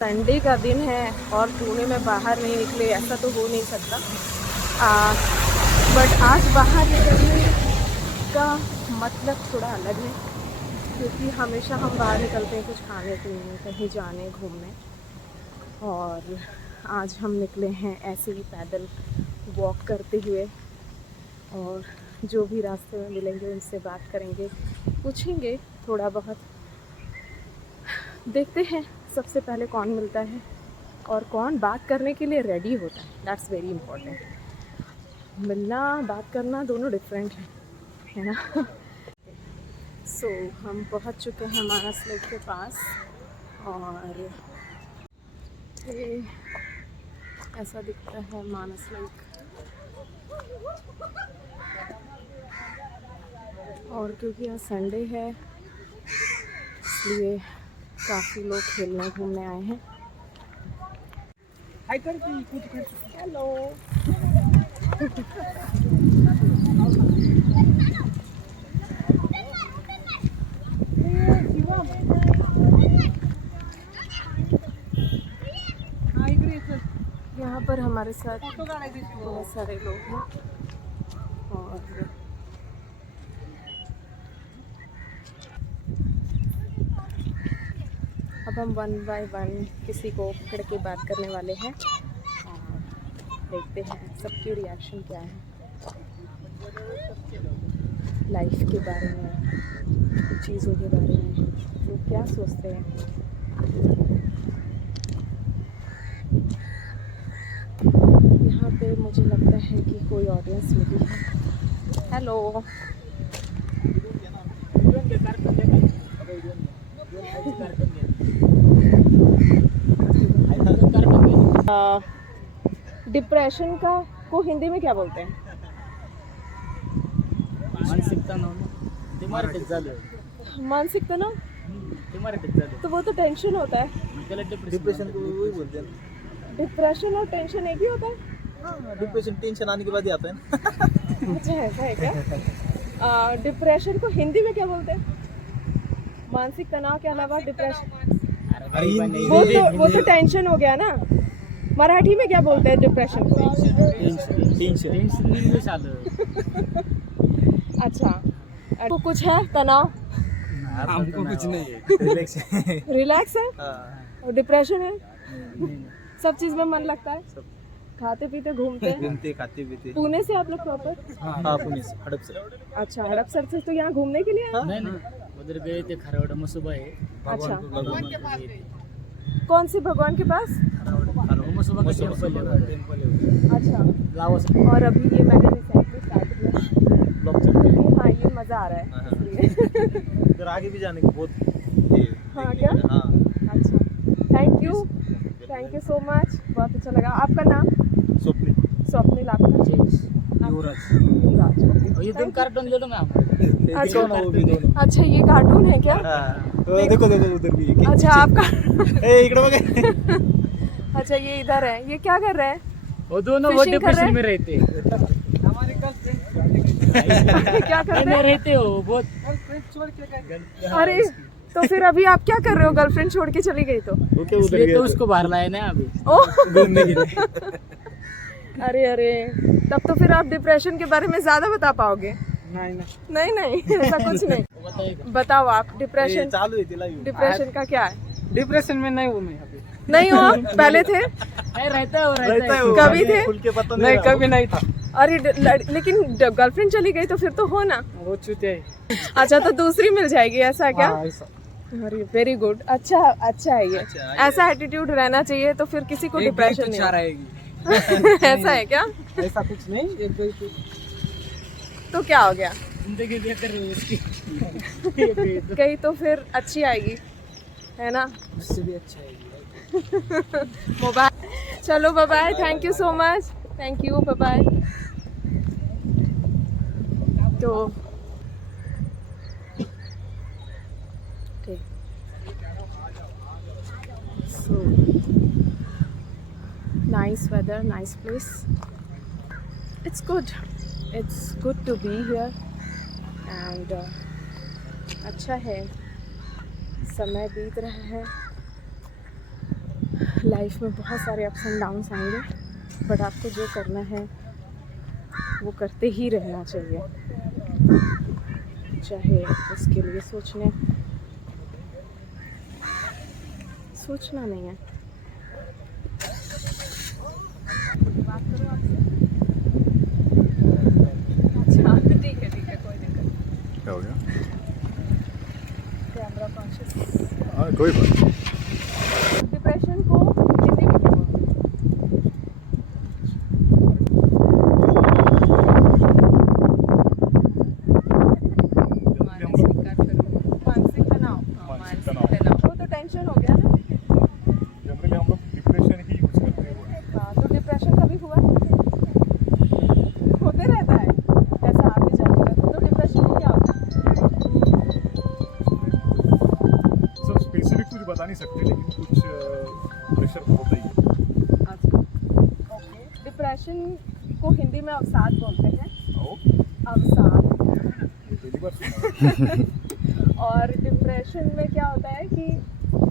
Sunday का दिन है और पुणे में बाहर नहीं निकले, ऐसा तो हो नहीं सकता। बट आज बाहर निकलने का मतलब थोड़ा अलग है, क्योंकि हमेशा हम बाहर निकलते हैं कुछ खाने पीने, कहीं जाने घूमने, और आज हम निकले हैं ऐसे ही पैदल वॉक करते हुए। और जो भी रास्ते में मिलेंगे उनसे बात करेंगे, पूछेंगे थोड़ा बहुत, देखते हैं सबसे पहले कौन मिलता है और कौन बात करने के लिए रेडी होता है। That's very important. मिलना बात करना दोनों डिफरेंट है ना। सो हम पहुंच चुके हैं मानस लेक के पास, और ये ऐसा दिखता है मानस लेक। और क्योंकि आज संडे है इसलिए काफ़ी लोग खेलने घूमने आए हैं। हेलो। यहाँ पर हमारे साथ बहुत सारे लोग हैं, और अब हम 1 बाय 1 किसी को पकड़ के बात करने वाले हैं और देखते हैं सबकी रिएक्शन क्या है लाइफ के बारे में, चीज़ों के बारे में, लोग क्या सोचते हैं। यहाँ पे मुझे लगता है कि कोई ऑडियंस मिली है। हेलो। डिप्रेशन को हिंदी में क्या बोलते हैं? मानसिक तणाव मानसिक तनाव, तो वो तो टेंशन होता है। डिप्रेशन को वही बोलते हैं। डिप्रेशन और टेंशन एक ही होता है? डिप्रेशन टेंशन आने के बाद ही आता है ना। अच्छा, ऐसा है क्या? डिप्रेशन को हिंदी में क्या बोलते हैं? मानसिक तनाव के अलावा डिप्रेशन, वो तो टेंशन हो गया ना। मराठी में क्या बोलते हैं डिप्रेशन को? अच्छा, तो कुछ है तनाव? हमको कुछ नहीं है, रिलैक्स है। और डिप्रेशन है, सब चीज में मन लगता है, खाते पीते घूमते हैं, खाते पीते। पुणे से आप लोग प्रॉपर? हाँ, पुणे से हड़पसर। अच्छा, हड़पसर से तो यहाँ घूमने के लिए आए? नहीं, उधर गए थे खरवड़ा मसुबा है। अच्छा, भगवान के पास। कौन से भगवान के पास? मसुबा का टेम्पल है। अच्छा, और अभी ये मैंने रिसेंटली स्टार्ट किया। हाँ, ये मज़ा आ रहा है इसलिए। इधर आगे भी जाने को बहुत हाँ क्या? हाँ। अच्छा, थैंक यू सो मच, बहुत अच्छा लगा। आपका नाम? स्वप्निल। आपका? युवराज। ये दिन कार्टून ले लो मैं। अच्छा, ये कार्टून है क्या? देखो उधर भी। अच्छा, आपका इकडे बघा। अच्छा, ये इधर है। ये क्या कर रहे हैं? वो दोनों वो डिप्रेशन में रहते हैं। हमारे गर्लफ्रेंड क्या कर रहे हैं? रहते हो बहुत। अरे, तो फिर अभी आप क्या कर रहे हो? गर्लफ्रेंड छोड़ के चली गई तो? इसलिए तो उसको बाहर लाए ना अभी ओह, घूमने के लिए। अरे, तब तो फिर आप डिप्रेशन के बारे में ज्यादा बता पाओगे। नहीं, ऐसा कुछ नहीं। बताओ आप, डिप्रेशन चालू है तिला। डिप्रेशन का क्या है? डिप्रेशन में नहीं हूँ मैं अभी। नहीं हो? पहले थे? रहता है। कभी थे? खुल के पता नहीं, कभी नहीं था। अरे, लेकिन गर्लफ्रेंड चली गई तो फिर तो हो ना। वो चूते। अच्छा, तो दूसरी मिल जाएगी, ऐसा क्या? ऐसा। अरे, वेरी गुड। अच्छा है ये। ऐसा एटीट्यूड रहना चाहिए, तो फिर किसी को डिप्रेशन नहीं रहेगी। ऐसा है क्या? ऐसा कुछ नहीं, एक दो ही तो क्या हो गया? जिंदगी बेहतर है उसकी। कहीं तो फिर अच्छी आएगी, है ना? उससे भी अच्छा है। मोबाइल। चलो, bye bye, thank you so much, thank you, bye bye. तो ठीक, so nice weather, nice place, it's good to be here, and अच्छा है, समय बीत रहा है। लाइफ में बहुत सारे अप्स एंड डाउन्स आएंगे, बट आपको जो करना है वो करते ही रहना चाहिए, चाहे उसके लिए सोचना नहीं है। बात करो आपसे। अच्छा ठीक है कोई दिक्कत नहीं। क्या हो गया? Camera conscious. हाँ कोई बात नहीं। डिप्रेशन को हिंदी में क्या बोलते हैं? मानसिक तनाव। वो तो टेंशन हो गया ना। जनरली हम लोग डिप्रेशन ही यूज करते हैं वो। हाँ, तो डिप्रेशन कभी हुआ? होते रहता है ऐसा, आप भी जानिएगा। तो डिप्रेशन में क्या होता है? सब स्पेसिफिक कुछ बता नहीं सकते, लेकिन कुछ प्रेशर तो होता ही है। अच्छा ओके। डिप्रेशन को हिंदी में अवसाद बोलते हैं। आओ, अवसाद। ये पहली बार सुना। और डिप्रेशन में क्या होता है कि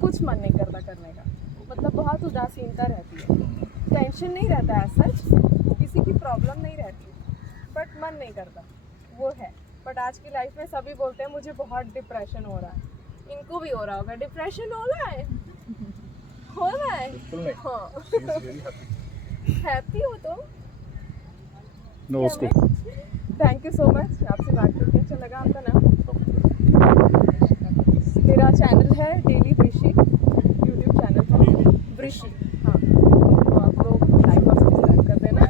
कुछ मन नहीं करता करने का, मतलब बहुत उदासीनता रहती है, टेंशन नहीं रहता है सच, किसी की प्रॉब्लम नहीं रहती, बट मन नहीं करता, वो है। बट आज की लाइफ में सभी बोलते हैं मुझे बहुत डिप्रेशन हो रहा है। इनको भी हो रहा होगा, डिप्रेशन हो रहा है, हो रहा है। बिल्कुल नहीं। हाँ She is very happy. Happy हो तो नो उसको। थैंक यू सो मच, आपसे बात करके अच्छा लगा। आपका नाम? मेरा चैनल है डेली ब्रिशी, यूट्यूब चैनल है ब्रिशी। हाँ, तो आप लोग लाइक और सब्सक्राइब कर देना।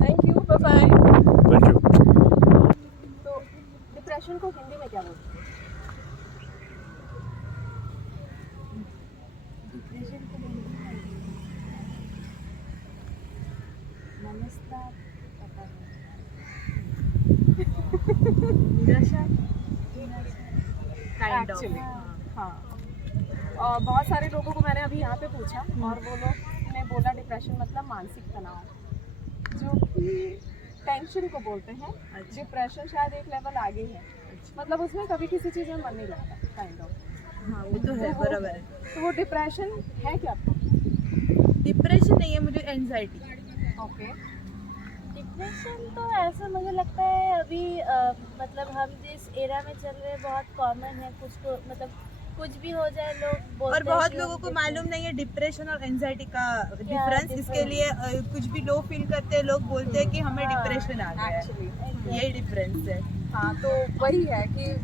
Thank you, bye bye. Thank you. तो डिप्रेशन को हिंदी में क्या बोलते हैं? डिप्रेशन को मनस्ताप, पता नहीं, निराशा। एक्चुअली हाँ, और बहुत सारे लोगों को मैंने अभी यहाँ पे पूछा और वो लोग ने बोला डिप्रेशन मतलब मानसिक तनाव, जो कि टेंशन को बोलते हैं। डिप्रेशन शायद एक लेवल आगे है, मतलब उसमें कभी किसी चीज़ में मन नहीं लगता, काइंड ऑफ। हाँ वो तो है, बराबर है। तो वो डिप्रेशन है क्या? डिप्रेशन नहीं है, मुझे एंजाइटी। ओके। डिप्रेशन तो ऐसा मुझे लगता है अभी मतलब हम जिस एरा में चल रहे हैं बहुत कॉमन है। कुछ को मतलब कुछ भी हो जाए लोग बोलते और हैं बहुत कि लोगों को हम मालूम नहीं है डिप्रेशन और एंजाइटी का डिफरेंस। difference इसके लिए कुछ भी लो फील करते हैं लोग बोलते हैं कि हमें हाँ, डिप्रेशन आ गया है। एक्चुअली यही डिफरेंस है। हाँ, तो वही है कि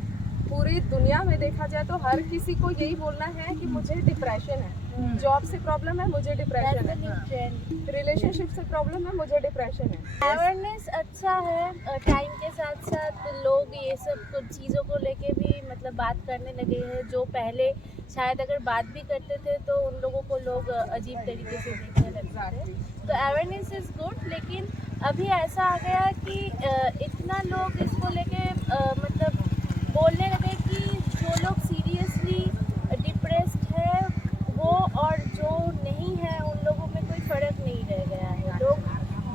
पूरी दुनिया में देखा जाए तो हर किसी को यही बोलना है कि मुझे डिप्रेशन है। जॉब से प्रॉब्लम है, मुझे डिप्रेशन That's the new है। trend. रिलेशनशिप से प्रॉब्लम है, मुझे डिप्रेशन है। अवेयरनेस अच्छा है, टाइम के साथ साथ लोग ये सब कुछ चीज़ों को लेके भी मतलब बात करने लगे हैं, जो पहले शायद अगर बात भी करते थे तो उन लोगों को लोग अजीब तरीके से देखने लगते थे। तो अवेयरनेस इज़ गुड, लेकिन अभी ऐसा आ गया कि इतना लोग इसको लेके मतलब बोलने लगे कि जो लोग सीरियसली डिप्रेस्ड है वो और जो नहीं है उन लोगों में कोई फ़र्क नहीं रह गया है। लोग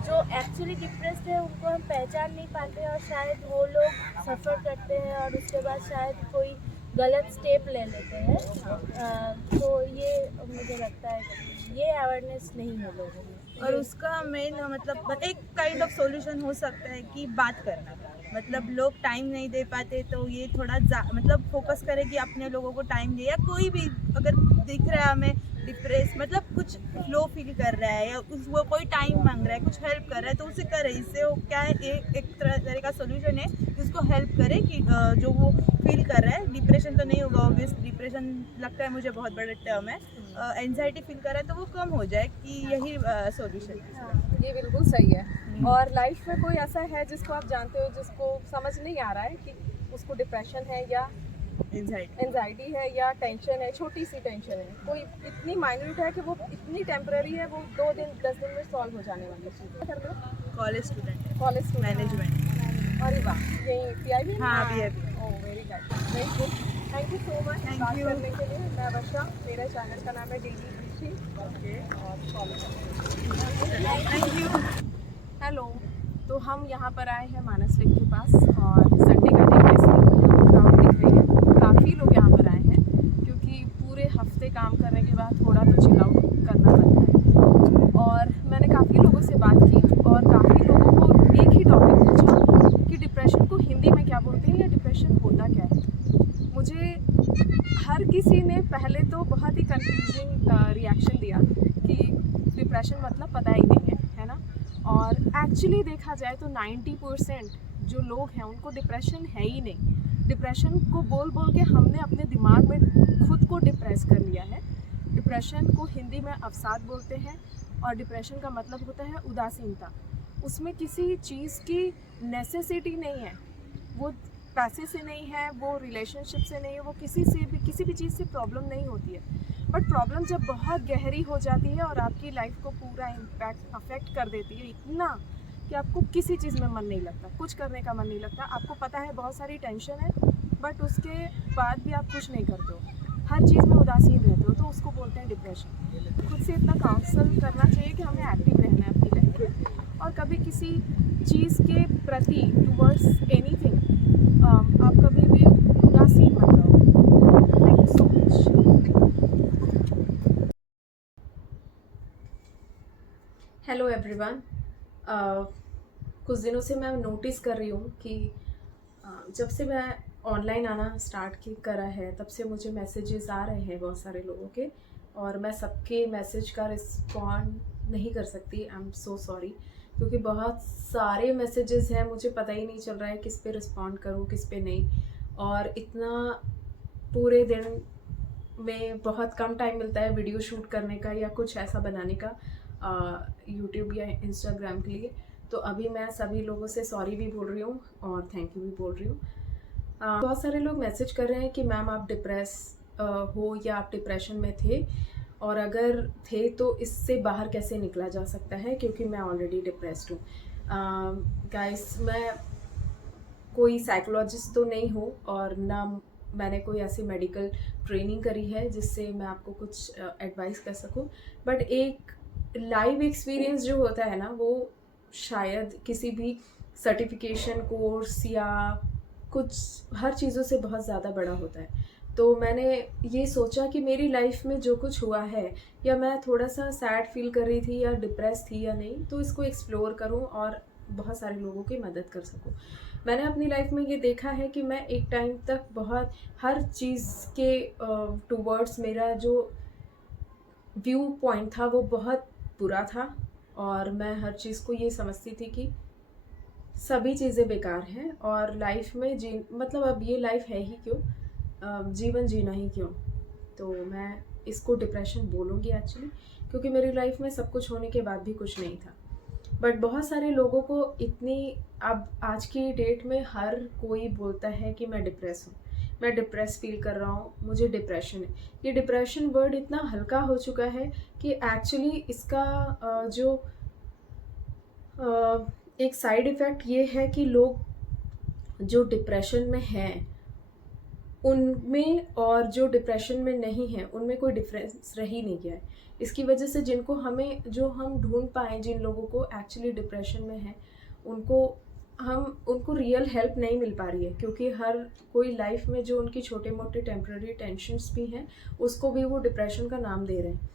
जो एक्चुअली डिप्रेस्ड है उनको हम पहचान नहीं पाते और शायद वो लोग सफ़र करते हैं और उसके बाद शायद कोई गलत स्टेप ले लेते हैं। तो ये मुझे लगता है कि ये अवेयरनेस नहीं है लोगों में। और उसका मेन मतलब एक काइंड ऑफ सॉल्यूशन हो सकता है कि बात करना। मतलब लोग टाइम नहीं दे पाते तो ये थोड़ा मतलब फोकस करें कि अपने लोगों को टाइम दे, या कोई भी अगर दिख रहा है हमें डिप्रेस मतलब कुछ लो फील कर रहा है या वो कोई टाइम मांग रहा है, कुछ हेल्प कर रहा है, तो उसे करे। इससे वो क्या है, एक तरह का सोल्यूशन है कि उसको हेल्प करे कि जो वो फील कर रहा है। डिप्रेशन तो नहीं होगा ऑब्वियस, डिप्रेशन लगता है मुझे बहुत बड़ा टर्म है। एंजाइटी फील कर रहा है तो वो कम हो जाए, कि यही सोल्यूशन है। ये बिल्कुल सही है। और लाइफ में कोई ऐसा है जिसको आप जानते हो, जिसको समझ नहीं आ रहा है कि उसको डिप्रेशन है या एंजाइटी है या टेंशन है, छोटी सी टेंशन है, कोई इतनी माइन्यूट है कि वो इतनी टेम्पररी है, वो 2 दिन 10 दिन में सॉल्व हो जाने वाली चीज़ है। कर लो कॉलेज स्टूडेंट है, कॉलेज मैनेजमेंट। अरे वाह, यही PIB? हाँ, PIB। Oh very good, thank you so much Thank बात you. करने के लिए। मैं वर्षा, मेरा चैनल का नाम है डेली ब्रिशी। ओके, और फॉलो थैंक यू। हेलो, तो हम यहाँ पर आए हैं मानस लेक के पास और संडे का डे ऐसे क्राउड दिख रही है, काफ़ी लोग यहाँ पर आए हैं क्योंकि पूरे हफ्ते काम करने के बाद थोड़ा तो चिल आउट डिप्रेशन मतलब पता ही नहीं है ना। और एक्चुअली देखा जाए तो 90% जो लोग हैं उनको डिप्रेशन है ही नहीं। डिप्रेशन को बोल बोल के हमने अपने दिमाग में खुद को डिप्रेस कर लिया है। डिप्रेशन को हिंदी में अवसाद बोलते हैं और डिप्रेशन का मतलब होता है उदासीनता। उसमें किसी चीज़ की नेसेसिटी नहीं है, वो पैसे से नहीं है, वो रिलेशनशिप से नहीं है, वो किसी भी चीज़ से प्रॉब्लम नहीं होती है। बट प्रॉब्लम जब बहुत गहरी हो जाती है और आपकी लाइफ को पूरा इम्पैक्ट अफेक्ट कर देती है इतना कि आपको किसी चीज़ में मन नहीं लगता, कुछ करने का मन नहीं लगता। आपको पता है बहुत सारी टेंशन है बट उसके बाद भी आप कुछ नहीं करते हो, हर चीज़ में उदासीन रहते हो, तो उसको बोलते हैं डिप्रेशन। खुद से इतना काउंसल करना चाहिए कि हमें एक्टिव रहना है अपनी लाइफ में, और कभी किसी चीज़ के प्रति टुवर्ड्स एनीथिंग आप कभी भी उदासीन मत रहो। Thank you so much. Hello everyone. कुछ दिनों से मैं नोटिस कर रही हूँ कि जब से मैं ऑनलाइन आना स्टार्ट करा है तब से मुझे मैसेजेस आ रहे हैं बहुत सारे लोगों के, और मैं सबके मैसेज का रिस्पॉन्ड नहीं कर सकती। आई एम सो सॉरी, क्योंकि बहुत सारे मैसेजेस हैं, मुझे पता ही नहीं चल रहा है किस पे रिस्पॉन्ड करूँ किस पे नहीं। और इतना पूरे दिन में बहुत कम टाइम मिलता है वीडियो शूट करने का या कुछ ऐसा बनाने का यूट्यूब या इंस्टाग्राम के लिए। तो अभी मैं सभी लोगों से सॉरी भी बोल रही हूँ और थैंक यू भी बोल रही हूँ। बहुत सारे लोग मैसेज कर रहे हैं कि मैम आप डिप्रेस हो या आप डिप्रेशन में थे, और अगर थे तो इससे बाहर कैसे निकला जा सकता है, क्योंकि मैं ऑलरेडी डिप्रेस्ड हूँ। गाइस, मैं कोई साइकोलॉजिस्ट तो नहीं हूँ और ना मैंने कोई ऐसी मेडिकल ट्रेनिंग करी है जिससे मैं आपको कुछ एडवाइस कर सकूँ। बट एक लाइव एक्सपीरियंस जो होता है ना, वो शायद किसी भी सर्टिफिकेशन कोर्स या कुछ हर चीज़ों से बहुत ज़्यादा बड़ा होता है। तो मैंने ये सोचा कि मेरी लाइफ में जो कुछ हुआ है, या मैं थोड़ा सा सैड फील कर रही थी या डिप्रेस थी या नहीं, तो इसको एक्सप्लोर करूं और बहुत सारे लोगों की मदद कर सकूं। मैंने अपनी लाइफ में ये देखा है कि मैं एक टाइम तक बहुत हर चीज़ के टूवर्ड्स मेरा जो व्यू पॉइंट था वो बहुत बुरा था, और मैं हर चीज़ को ये समझती थी कि सभी चीज़ें बेकार हैं और लाइफ में मतलब अब ये लाइफ है ही क्यों, जीवन जीना ही क्यों। तो मैं इसको डिप्रेशन बोलूँगी एक्चुअली, क्योंकि मेरी लाइफ में सब कुछ होने के बाद भी कुछ नहीं था। बट बहुत सारे लोगों को अब आज की डेट में हर कोई बोलता है कि मैं डिप्रेस हूँ, मैं डिप्रेस फील कर रहा हूँ, मुझे डिप्रेशन है। ये डिप्रेशन वर्ड इतना हल्का हो चुका है कि एक्चुअली इसका जो एक साइड इफ़ेक्ट ये है कि लोग जो डिप्रेशन में हैं उनमें और जो डिप्रेशन में नहीं है उनमें कोई डिफरेंस रह ही नहीं गया है। इसकी वजह से जो हम ढूंढ पाएँ, जिन लोगों को एक्चुअली डिप्रेशन में है, उनको रियल हेल्प नहीं मिल पा रही है, क्योंकि हर कोई लाइफ में जो उनकी छोटे मोटे टेम्प्रेरी टेंशन्स भी हैं उसको भी वो डिप्रेशन का नाम दे रहे हैं।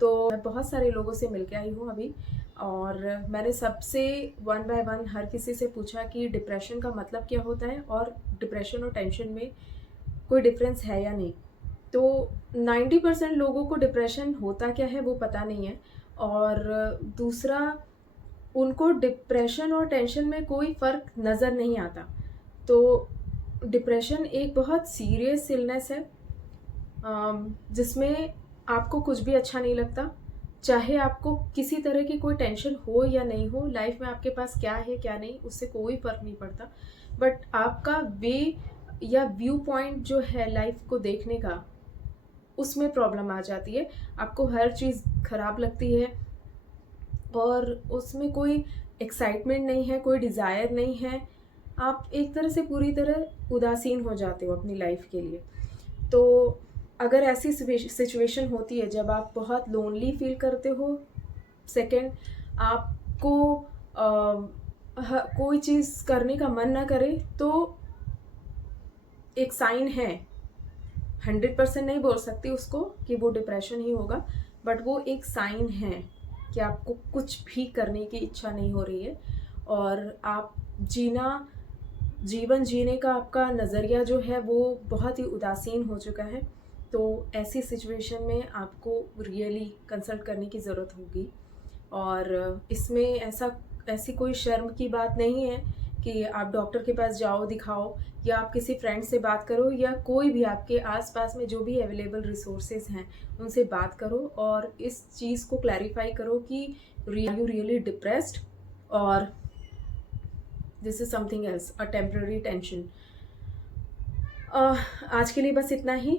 तो मैं बहुत सारे लोगों से मिल के आई हूँ अभी, और मैंने सबसे वन बाय वन हर किसी से पूछा कि डिप्रेशन का मतलब क्या होता है और डिप्रेशन और टेंशन में कोई डिफरेंस है या नहीं। तो 90% लोगों को डिप्रेशन होता क्या है वो पता नहीं है, और दूसरा उनको डिप्रेशन और टेंशन में कोई फ़र्क नज़र नहीं आता। तो डिप्रेशन एक बहुत सीरियस इलनेस है जिसमें आपको कुछ भी अच्छा नहीं लगता, चाहे आपको किसी तरह की कोई टेंशन हो या नहीं हो, लाइफ में आपके पास क्या है क्या नहीं उससे कोई फ़र्क नहीं पड़ता। बट आपका वे या व्यू पॉइंट जो है लाइफ को देखने का, उसमें प्रॉब्लम आ जाती है। आपको हर चीज़ ख़राब लगती है और उसमें कोई एक्साइटमेंट नहीं है, कोई डिज़ायर नहीं है। आप एक तरह से पूरी तरह उदासीन हो जाते हो अपनी लाइफ के लिए। तो अगर ऐसी सिचुएशन होती है जब आप बहुत लोनली फील करते हो, सेकंड आपको कोई चीज़ करने का मन ना करे, तो एक साइन है। 100% नहीं बोल सकती उसको कि वो डिप्रेशन ही होगा, बट वो एक साइन है कि आपको कुछ भी करने की इच्छा नहीं हो रही है और आप जीवन जीने का आपका नज़रिया जो है वो बहुत ही उदासीन हो चुका है। तो ऐसी सिचुएशन में आपको रियली कंसल्ट करने की ज़रूरत होगी। और इसमें ऐसी कोई शर्म की बात नहीं है कि आप डॉक्टर के पास जाओ, दिखाओ, या आप किसी फ्रेंड से बात करो, या कोई भी आपके आसपास में जो भी अवेलेबल रिसोर्सेज हैं उनसे बात करो और इस चीज़ को क्लैरिफाई करो कि यू रियली डिप्रेस्ड और this is something else, a temporary tension. आज के लिए बस इतना ही।